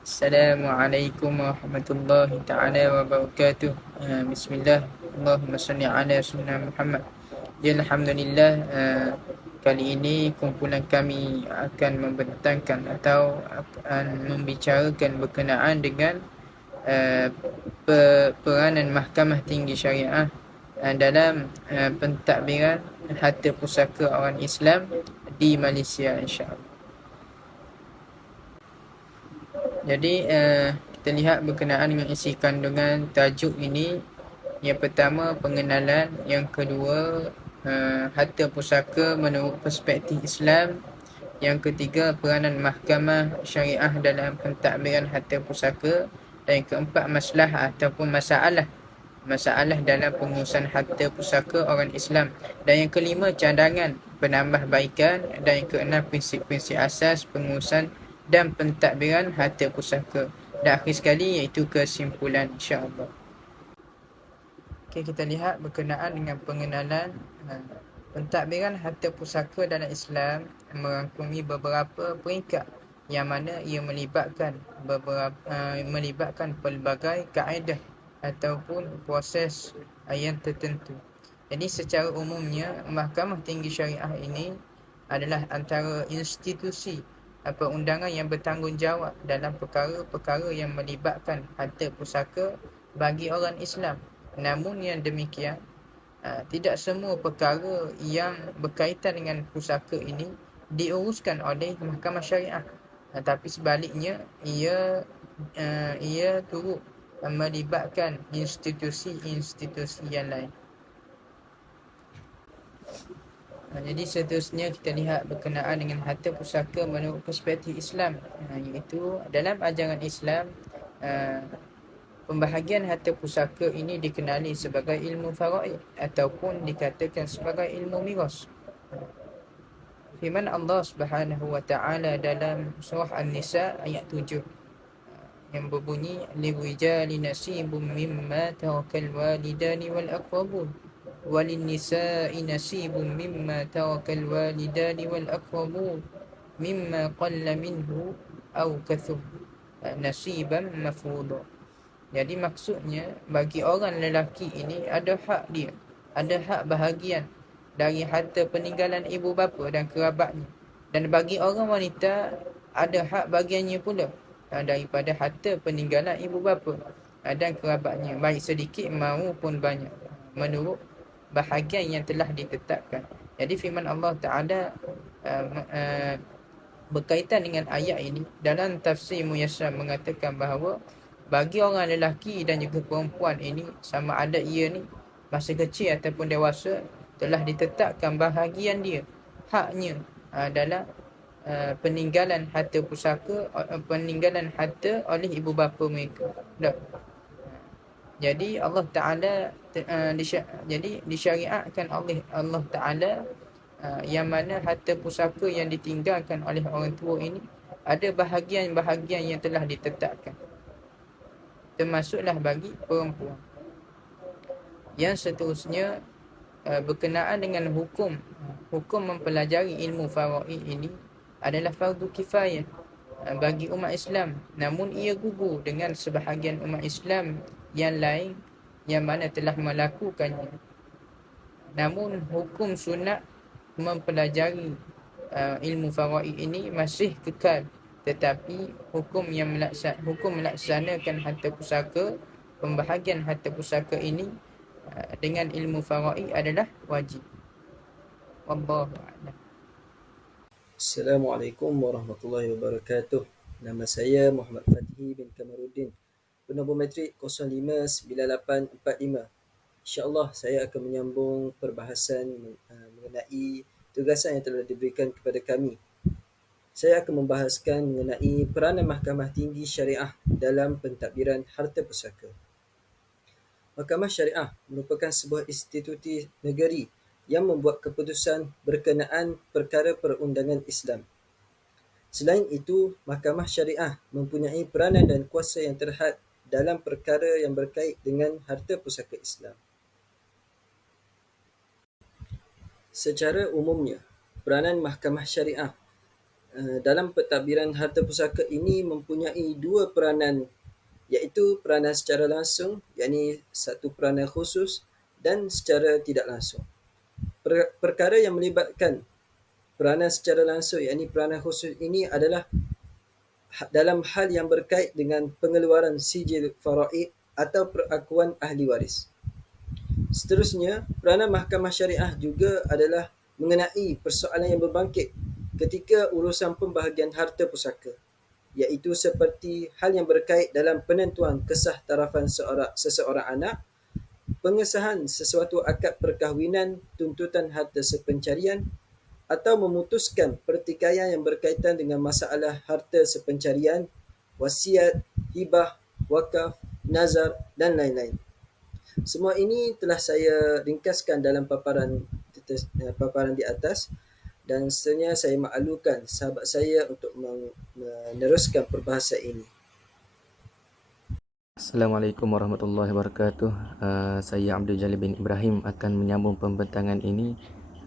Assalamualaikum warahmatullahi taala wabarakatuh. Bismillah. Allahumma salli ala sayyidina Muhammad. Ya alhamdulillah, kali ini kumpulan kami akan membentangkan atau akan membicarakan berkenaan dengan uh, peranan Mahkamah Tinggi Syariah dalam pentadbiran harta pusaka orang Islam di Malaysia, insya-Allah. Jadi kita lihat berkenaan dengan isi kandungan tajuk ini. Yang pertama, pengenalan. Yang kedua, harta pusaka menurut perspektif Islam. Yang ketiga, peranan mahkamah syariah dalam pentadbiran harta pusaka. Dan yang keempat, masalah ataupun masalah dalam pengurusan harta pusaka orang Islam. Dan yang kelima, cadangan penambahbaikan. Dan yang keenam, prinsip-prinsip asas pengurusan dan pentadbiran harta pusaka. Dan akhir sekali iaitu kesimpulan, insya-Allah. Okey, kita lihat berkenaan dengan pengenalan. Pentadbiran harta pusaka dalam Islam merangkumi beberapa peringkat yang mana ia melibatkan pelbagai kaedah ataupun proses yang tertentu. Jadi secara umumnya, Mahkamah Tinggi Syariah ini adalah antara institusi perundangan yang bertanggungjawab dalam perkara-perkara yang melibatkan harta pusaka bagi orang Islam. Namun yang demikian, tidak semua perkara yang berkaitan dengan pusaka ini diuruskan oleh Mahkamah Syariah. Tapi sebaliknya, ia turut melibatkan institusi-institusi yang lain. Jadi seterusnya kita lihat berkenaan dengan harta pusaka menurut perspektif Islam, iaitu dalam ajaran Islam, pembahagian harta pusaka ini dikenali sebagai ilmu faraid ataupun dikatakan sebagai ilmu miras. Firman Allah Subhanahu wa taala dalam surah An-Nisa ayat 7 yang berbunyi, lirijali nasibum mimma tarakal walidani wal aqrabun walinnisa'i nasibum mimma tarakal walidani wal aqrabun mimma qalla minhu aw kathur nasiban mafruḍa. Jadi maksudnya, bagi orang lelaki ini ada hak dia, ada hak bahagian dari harta peninggalan ibu bapa dan kerabatnya. Dan bagi orang wanita ada hak bagiannya pula daripada harta peninggalan ibu bapa dan kerabatnya, baik sedikit maupun banyak, menurut bahagian yang telah ditetapkan. Jadi firman Allah Ta'ala berkaitan dengan ayat ini, dalam tafsir Muyassar mengatakan bahawa bagi orang lelaki dan juga perempuan ini, sama ada ia ni masa kecil ataupun dewasa, telah ditetapkan bahagian dia, haknya dalam peninggalan harta pusaka, peninggalan harta oleh ibu bapa mereka. Jadi Allah Ta'ala jadi disyariatkan oleh Allah Ta'ala yang mana harta pusaka yang ditinggalkan oleh orang tua ini ada bahagian-bahagian yang telah ditetapkan, termasuklah bagi perempuan. Yang seterusnya, berkenaan dengan hukum mempelajari ilmu faraid ini adalah fardu kifayah bagi umat Islam. Namun ia gugur dengan sebahagian umat Islam yang lain yang mana telah melakukannya. Namun hukum sunat mempelajari ilmu faraid ini masih kekal, tetapi hukum melaksanakan harta pusaka, pembahagian harta pusaka ini dengan ilmu faraid adalah wajib. Wallahu a'lam. Assalamualaikum warahmatullahi wabarakatuh. Nama saya Muhammad Fathi bin Kamaruddin, Penobor Matrik 059845. InsyaAllah saya akan menyambung perbahasan mengenai tugasan yang telah diberikan kepada kami. Saya akan membahaskan mengenai peranan Mahkamah Tinggi Syariah dalam pentadbiran harta pusaka. Mahkamah Syariah merupakan sebuah institusi negeri yang membuat keputusan berkenaan perkara perundangan Islam. Selain itu, Mahkamah Syariah mempunyai peranan dan kuasa yang terhad dalam perkara yang berkait dengan harta pusaka Islam. Secara umumnya, peranan Mahkamah Syariah Dalam pentadbiran harta pusaka ini mempunyai dua peranan, iaitu peranan secara langsung, yakni satu peranan khusus, dan secara tidak langsung. Perkara yang melibatkan peranan secara langsung, yakni peranan khusus ini adalah dalam hal yang berkait dengan pengeluaran sijil faraid atau perakuan ahli waris. Seterusnya, peranan mahkamah syariah juga adalah mengenai persoalan yang berbangkit ketika urusan pembahagian harta pusaka, iaitu seperti hal yang berkait dalam penentuan kesah tarafan seseorang anak, pengesahan sesuatu akad perkahwinan, tuntutan harta sepencarian, atau memutuskan pertikaian yang berkaitan dengan masalah harta sepencarian, wasiat, hibah, wakaf, nazar dan lain-lain. Semua ini telah saya ringkaskan dalam paparan di atas, dan seterusnya saya maklumkan sahabat saya untuk meneruskan perbahasan ini. Assalamualaikum warahmatullahi wabarakatuh. Saya Abdul Jalil bin Ibrahim akan menyambung pembentangan ini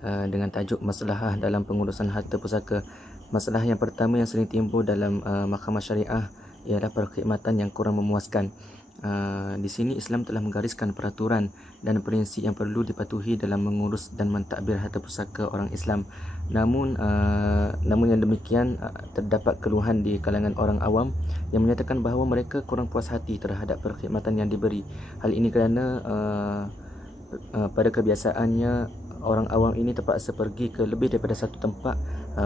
dengan tajuk masalah dalam pengurusan harta pusaka. Masalah yang pertama yang sering timbul dalam mahkamah syariah ialah perkhidmatan yang kurang memuaskan. Di sini Islam telah menggariskan peraturan dan prinsip yang perlu dipatuhi dalam mengurus dan mentadbir harta pusaka orang Islam. Namun yang demikian terdapat keluhan di kalangan orang awam yang menyatakan bahawa mereka kurang puas hati terhadap perkhidmatan yang diberi. Hal ini kerana pada kebiasaannya orang awam ini terpaksa pergi ke lebih daripada satu tempat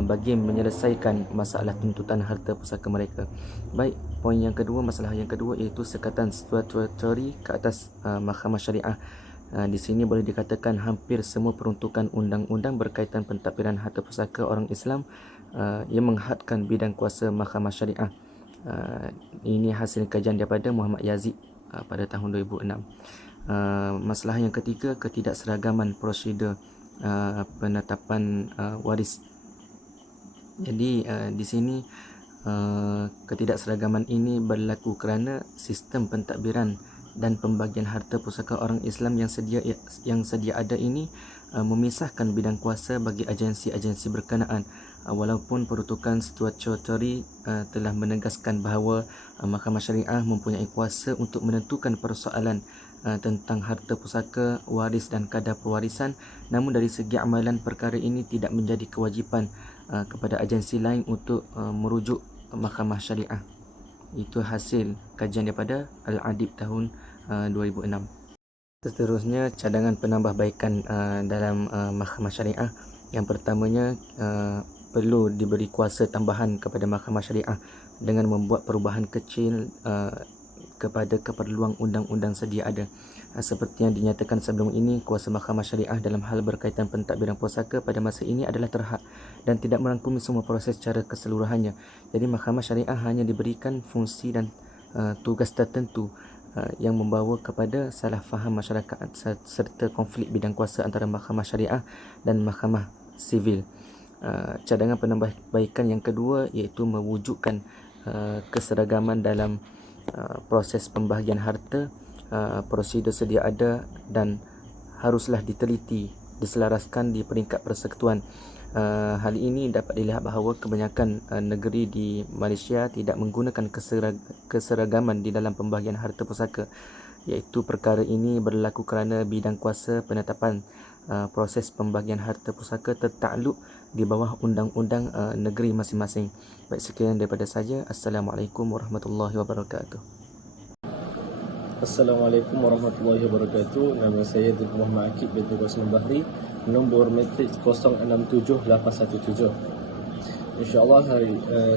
bagi menyelesaikan masalah tuntutan harta pusaka mereka. Baik, poin yang kedua, masalah yang kedua iaitu sekatan statutory ke atas mahkamah syariah. Di sini boleh dikatakan hampir semua peruntukan undang-undang berkaitan pentadbiran harta pusaka orang Islam yang menghadkan bidang kuasa mahkamah syariah. Ini hasil kajian daripada Muhammad Yazid pada tahun 2006. Masalah yang ketiga, ketidakseragaman prosedur penetapan waris. Jadi di sini ketidakseragaman ini berlaku kerana sistem pentadbiran dan pembagian harta pusaka orang Islam yang sedia ada ini memisahkan bidang kuasa bagi agensi-agensi berkenaan. Walaupun peruntukan statutory telah menegaskan bahawa mahkamah syariah mempunyai kuasa untuk menentukan persoalan tentang harta pusaka, waris dan kadar pewarisan, namun dari segi amalan perkara ini tidak menjadi kewajipan kepada agensi lain untuk merujuk mahkamah syariah. Itu hasil kajian daripada Al-Adib tahun 2006. Seterusnya, cadangan penambahbaikan dalam mahkamah syariah. Yang pertamanya, perlu diberi kuasa tambahan kepada mahkamah syariah dengan membuat perubahan kecil kepada keperluan undang-undang sedia ada. Seperti yang dinyatakan sebelum ini, kuasa mahkamah syariah dalam hal berkaitan pentadbiran pusaka pada masa ini adalah terhad dan tidak merangkumi semua proses secara keseluruhannya. Jadi mahkamah syariah hanya diberikan fungsi dan tugas tertentu yang membawa kepada salah faham masyarakat serta konflik bidang kuasa antara mahkamah syariah dan mahkamah sivil. Cadangan penambahbaikan yang kedua iaitu mewujudkan keseragaman dalam proses pembahagian harta. Prosedur sedia ada dan haruslah diteliti, diselaraskan di peringkat persekutuan. Hal ini dapat dilihat bahawa kebanyakan negeri di Malaysia tidak menggunakan keseragaman di dalam pembahagian harta pusaka, iaitu perkara ini berlaku kerana bidang kuasa penetapan proses pembahagian harta pusaka tertakluk di bawah undang-undang negeri masing-masing. Baik, sekian daripada saya. Assalamualaikum warahmatullahi wabarakatuh. Assalamualaikum warahmatullahi wabarakatuh. Nama saya Dr. Muhammad Akib bin Qasim Bahri, nombor matriks 067817. InsyaAllah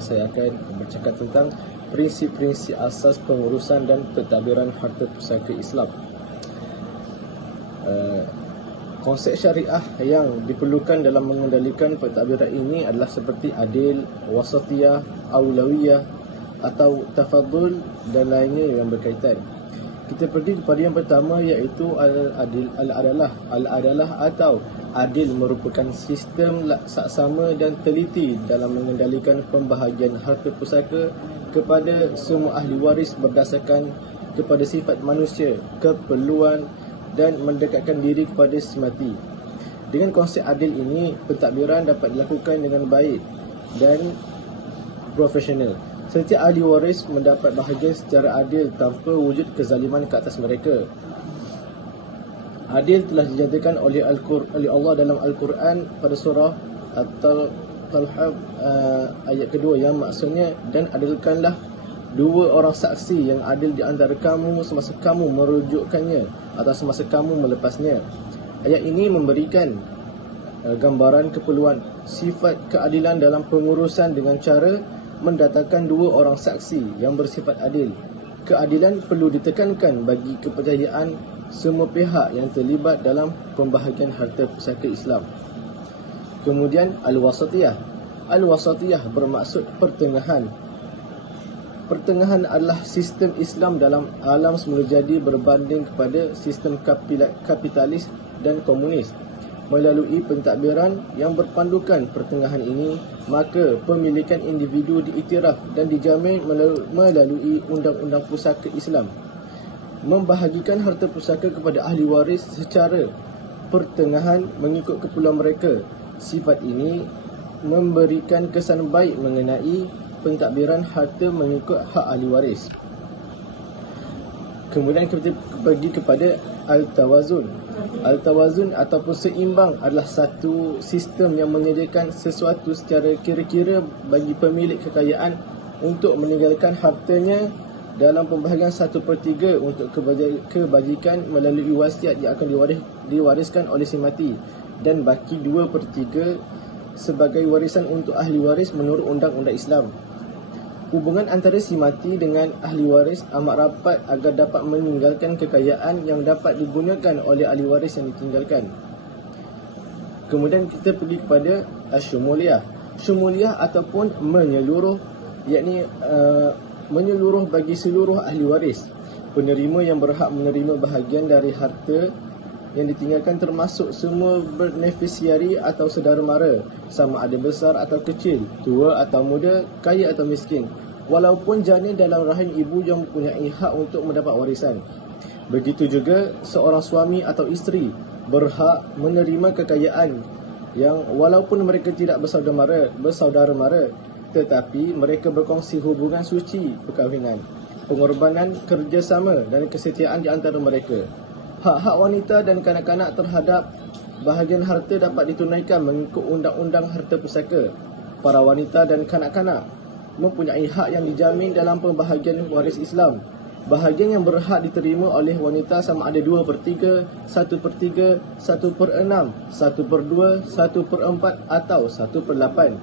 saya akan bercakap tentang prinsip-prinsip asas pengurusan dan pentadbiran harta pusaka Islam. Konsep syariah yang diperlukan dalam mengendalikan pentadbiran ini adalah seperti adil, wasatiyah, aulawiyah atau tafadul dan lainnya yang berkaitan. Kita pergi kepada yang pertama, iaitu al-adalah atau adil merupakan sistem saksama dan teliti dalam mengendalikan pembahagian harta pusaka kepada semua ahli waris berdasarkan kepada sifat manusia, keperluan dan mendekatkan diri kepada semati. Dengan konsep adil ini, pentadbiran dapat dilakukan dengan baik dan profesional. Setiap ahli waris mendapat bahagian secara adil tanpa wujud kezaliman ke atas mereka. Adil telah dinyatakan oleh Allah dalam Al-Quran pada surah At-Talhab ayat kedua, yang maksudnya, dan adilkanlah dua orang saksi yang adil di antara kamu semasa kamu merujukkannya atau semasa kamu melepasnya. Ayat ini memberikan gambaran keperluan sifat keadilan dalam pengurusan dengan cara mendatangkan dua orang saksi yang bersifat adil. Keadilan perlu ditekankan bagi kepercayaan semua pihak yang terlibat dalam pembahagian harta pusaka Islam. Kemudian Al-Wasatiyah. Al-Wasatiyah bermaksud pertengahan. Pertengahan adalah sistem Islam dalam alam semula jadi berbanding kepada sistem kapitalis dan komunis. Melalui pentadbiran yang berpandukan pertengahan ini, maka pemilikan individu diiktiraf dan dijamin melalui undang-undang pusaka Islam. Membahagikan harta pusaka kepada ahli waris secara pertengahan mengikut keperluan mereka. Sifat ini memberikan kesan baik mengenai pentadbiran harta mengikut hak ahli waris. Kemudian kita pergi kepada Al-Tawazun. Al-Tawazun ataupun seimbang adalah satu sistem yang menyediakan sesuatu secara kira-kira bagi pemilik kekayaan untuk meninggalkan hartanya dalam pembahagian 1/3 untuk kebajikan melalui wasiat yang akan diwariskan oleh si mati, dan baki 2/3 sebagai warisan untuk ahli waris menurut undang-undang Islam. Hubungan antara si mati dengan ahli waris amat rapat agar dapat meninggalkan kekayaan yang dapat digunakan oleh ahli waris yang ditinggalkan. Kemudian kita pergi kepada Syumuliyah. Syumuliyah ataupun menyeluruh, yakni menyeluruh bagi seluruh ahli waris. Penerima yang berhak menerima bahagian dari harta yang ditinggalkan termasuk semua beneficiari atau saudara mara, sama ada besar atau kecil, tua atau muda, kaya atau miskin, walaupun janin dalam rahim ibu yang mempunyai hak untuk mendapat warisan. Begitu juga seorang suami atau isteri berhak menerima kekayaan yang walaupun mereka tidak bersaudara mara, tetapi mereka berkongsi hubungan suci perkahwinan, pengorbanan, kerjasama dan kesetiaan di antara mereka. Hak-hak wanita dan kanak-kanak terhadap bahagian harta dapat ditunaikan mengikut undang-undang harta pusaka. Para wanita dan kanak-kanak mempunyai hak yang dijamin dalam pembahagian waris Islam. Bahagian yang berhak diterima oleh wanita sama ada 2/3, 1/3, 1/6, 1/2, 1/4 atau 1/8.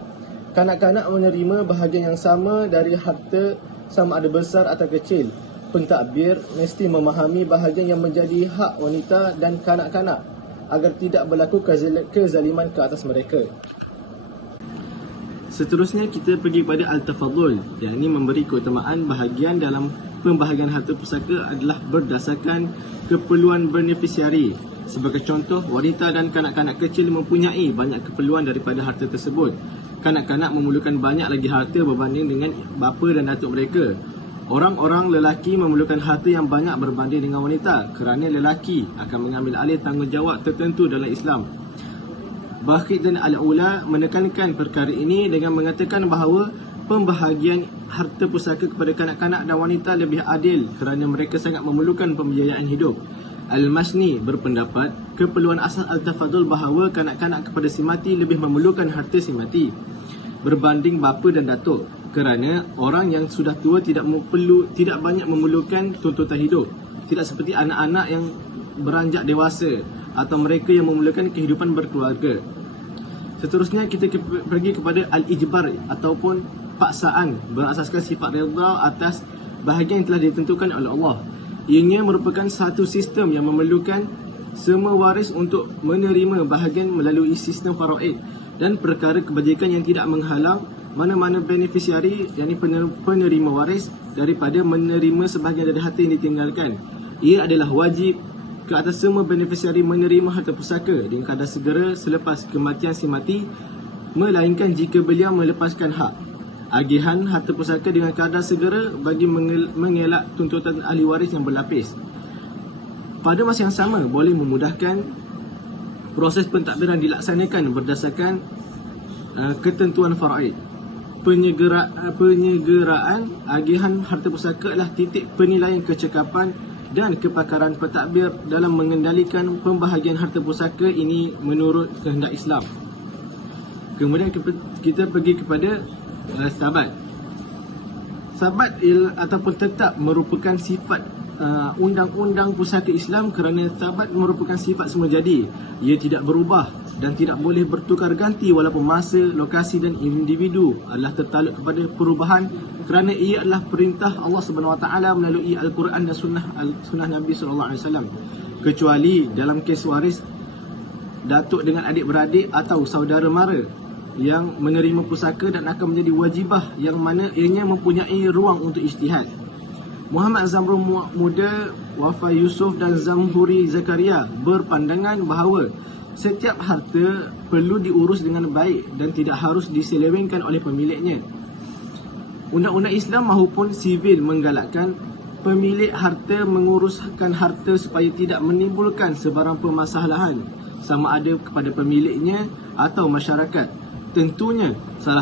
Kanak-kanak menerima bahagian yang sama dari harta sama ada besar atau kecil. Pentadbir mesti memahami bahagian yang menjadi hak wanita dan kanak-kanak agar tidak berlaku kezaliman ke atas mereka. Seterusnya kita pergi kepada Al-Tafadul, yang ini memberi keutamaan bahagian dalam pembahagian harta pusaka adalah berdasarkan keperluan beneficiari. Sebagai contoh, wanita dan kanak-kanak kecil mempunyai banyak keperluan daripada harta tersebut. Kanak-kanak memerlukan banyak lagi harta berbanding dengan bapa dan datuk mereka. Orang-orang lelaki memerlukan harta yang banyak berbanding dengan wanita kerana lelaki akan mengambil alih tanggungjawab tertentu dalam Islam. Baqi dan Al-Ula menekankan perkara ini dengan mengatakan bahawa pembahagian harta pusaka kepada kanak-kanak dan wanita lebih adil kerana mereka sangat memerlukan pembiayaan hidup. Al-Masni berpendapat keperluan asas Al-Tafadul bahawa kanak-kanak kepada si mati lebih memerlukan harta si mati berbanding bapa dan datuk, kerana orang yang sudah tua tidak banyak memerlukan tuntutan hidup, tidak seperti anak-anak yang beranjak dewasa atau mereka yang memerlukan kehidupan berkeluarga. Seterusnya kita pergi kepada Al-Ijbar ataupun paksaan berasaskan sifat redha atas bahagian yang telah ditentukan oleh Allah. Ianya merupakan satu sistem yang memerlukan semua waris untuk menerima bahagian melalui sistem faraid dan perkara kebajikan yang tidak menghalang mana-mana beneficiari, yakni penerima waris, daripada menerima sebahagian dari harta yang ditinggalkan. Ia adalah wajib ke atas semua beneficiari menerima harta pusaka dengan kadar segera selepas kematian si mati, melainkan jika beliau melepaskan hak agihan harta pusaka dengan kadar segera bagi mengelak tuntutan ahli waris yang berlapis. Pada masa yang sama, boleh memudahkan proses pentadbiran dilaksanakan berdasarkan ketentuan faraid. penyegeraan agihan harta pusaka adalah titik penilaian kecekapan dan kepakaran pentadbir dalam mengendalikan pembahagian harta pusaka ini menurut kehendak Islam. Kemudian kita pergi kepada sabat. Sabat ataupun tetap merupakan sifat undang-undang pusaka Islam kerana sabat merupakan sifat semula jadi. Ia tidak berubah dan tidak boleh bertukar ganti walaupun masa, lokasi dan individu adalah tertaluk kepada perubahan kerana ia adalah perintah Allah Subhanahu Wa Taala melalui Al-Quran dan sunnah Nabi sallallahu alaihi wasallam. Kecuali dalam kes waris datuk dengan adik-beradik atau saudara mara yang menerima pusaka dan akan menjadi wajibah yang mana ianya mempunyai ruang untuk ijtihad. Muhammad Zamrul Muda, Wafa Yusuf dan Zamhuri Zakaria berpandangan bahawa setiap harta perlu diurus dengan baik dan tidak harus diselewengkan oleh pemiliknya. Undang-undang Islam maupun sivil menggalakkan pemilik harta menguruskan harta supaya tidak menimbulkan sebarang permasalahan sama ada kepada pemiliknya atau masyarakat. Tentunya salah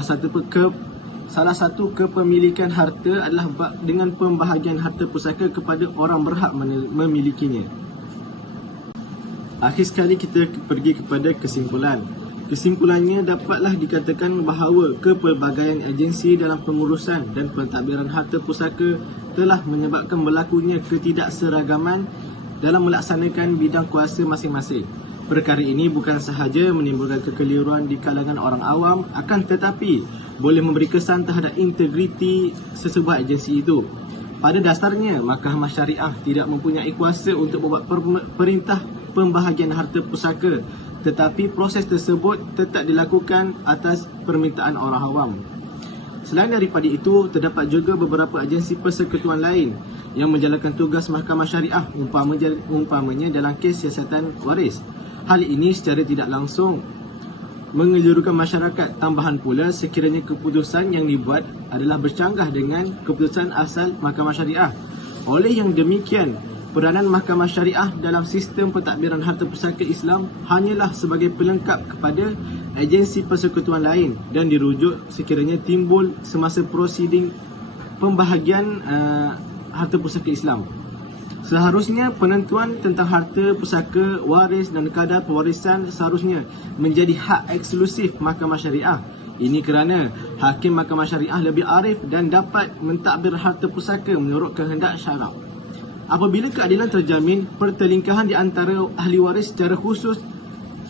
satu kepemilikan harta adalah dengan pembahagian harta pusaka kepada orang berhak memilikinya. Akhir sekali kita pergi kepada kesimpulan. Kesimpulannya dapatlah dikatakan bahawa kepelbagaian agensi dalam pengurusan dan pentadbiran harta pusaka telah menyebabkan berlakunya ketidakseragaman dalam melaksanakan bidang kuasa masing-masing. Perkara ini bukan sahaja menimbulkan kekeliruan di kalangan orang awam, akan tetapi boleh memberi kesan terhadap integriti sesebuah agensi itu. Pada dasarnya, Mahkamah Syariah tidak mempunyai kuasa untuk membuat perintah pembahagian harta pusaka, tetapi proses tersebut tetap dilakukan atas permintaan orang awam. Selain daripada itu, terdapat juga beberapa agensi persekutuan lain yang menjalankan tugas Mahkamah Syariah, umpamanya dalam kes siasatan waris. Hal ini secara tidak langsung mengelurukan masyarakat. Tambahan pula, sekiranya keputusan yang dibuat adalah bercanggah dengan keputusan asal Mahkamah Syariah. Oleh yang demikian, peranan Mahkamah Syariah dalam sistem pentadbiran harta pusaka Islam hanyalah sebagai pelengkap kepada agensi persekutuan lain dan dirujuk sekiranya timbul semasa prosiding pembahagian harta pusaka Islam. Seharusnya penentuan tentang harta pusaka, waris dan kadar pewarisan seharusnya menjadi hak eksklusif Mahkamah Syariah. Ini kerana hakim Mahkamah Syariah lebih arif dan dapat mentadbir harta pusaka menurut kehendak syarak. Apabila keadilan terjamin, pertelingkahan di antara ahli waris secara khusus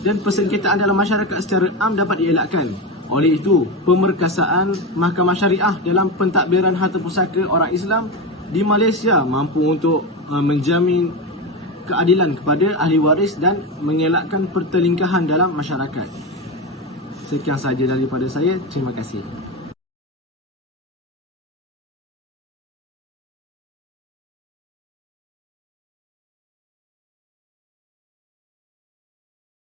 dan persengketaan dalam masyarakat secara am dapat dielakkan. Oleh itu, pemerkasaan Mahkamah Syariah dalam pentadbiran harta pusaka orang Islam di Malaysia mampu untuk menjamin keadilan kepada ahli waris dan mengelakkan pertelingkahan dalam masyarakat. Sekian sahaja daripada saya. Terima kasih.